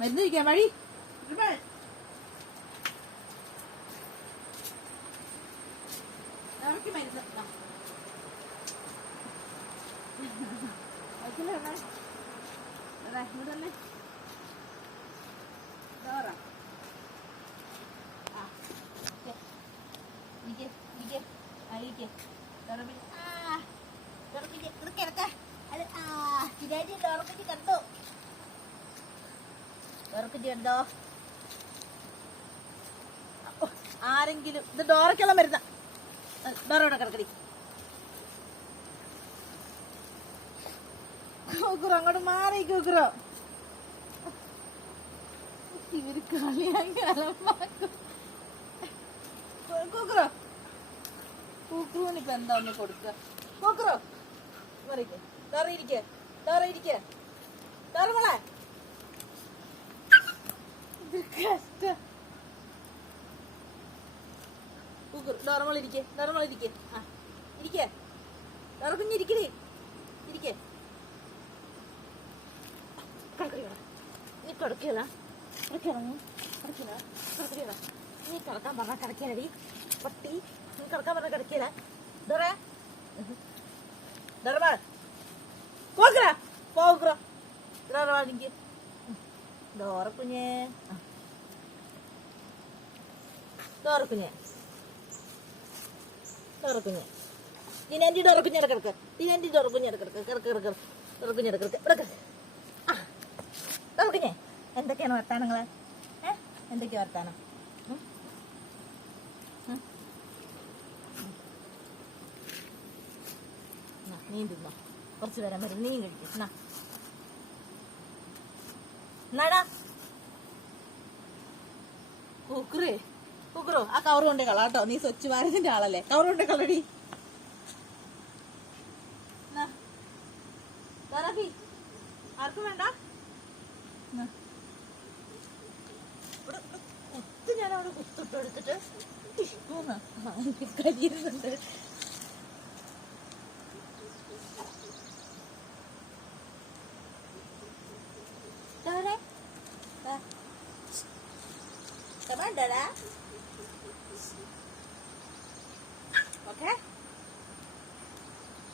മരുന്ന് കഴിക്കാൻ വഴി അവർക്ക് മരുന്ന് ഇവിടല്ലേ ഉറക്കിട്ടോ ആരെങ്കിലും ഇത് ഡോറയ്ക്കുള്ള മരുന്ന ഡോറോടെ കിടക്കടി കൂക്കുറോ അങ്ങോട്ട് മാറി കൂക്കുറോ ഇവര് കളിയാക്കും കൂക്കുറോ കൂക്കുറോനിപ്പോ എന്താ ഒന്ന് കൊടുക്കുക കൂക്കുറോ മറിക്ക് ഡോറ ഇരിക്കേ ഡോറ ഇരിക്കേ ഡോറ മോളെ കഷ്ടം ഡോറമോൾ ഇരിക്കേ ഡോറമോൾ ഇരിക്കേ ആ ഇരിക്കേ ഡോറ കുഞ്ഞിരിക്കണേ ഇരിക്കേ നീ കിടക്കല കിടക്കിറങ്ങി കിടക്കില്ല കിടക്കില്ല നീ കിടക്കാൻ പറഞ്ഞ കിടക്കിയടി പട്ടി നീ കിടക്കാൻ പറഞ്ഞ കിടക്കില്ല ഡോറ ഡോറമാ പോകറ പോകറ ഡോറ എനിക്ക് ഡോറ കുഞ്ഞേ ഡോറ കുഞ്ഞേ ഡോറ കുഞ്ഞേ ദിനേന്റി ഡോറ കുഞ്ഞിടെ കിടക്ക് ദിനേന്റി ഡോറ കുഞ്ഞിടെ കിടക്ക് കിടക്ക് കിടക്ക് ഡോറ കുഞ്ഞിടെ കിടക്ക് കിടക്ക് ആ ഡോറ കുഞ്ഞേ എന്തൊക്കെയാണ് വർത്താനങ്ങള് എന്തൊക്കെയാ വർത്താനം നീ തിന്നോ കുറച്ച് വരാൻ വരും നീ കഴിക്കും എന്നാടാ കുക്കറേ കുക്കറോ ആ കവർ കൊണ്ടേ കളാട്ടോ നീ സ്വച്ഛ് ഭാരതിന്റെ ആളല്ലേ കവർ കൊണ്ടേ കളടി ആർക്കും വേണ്ട കുത്ത് ഞാൻ അവിടെ കുത്തിട്ട് എടുത്തിട്ട് കരിയുന്നുണ്ട് Come on, Dada. Okay.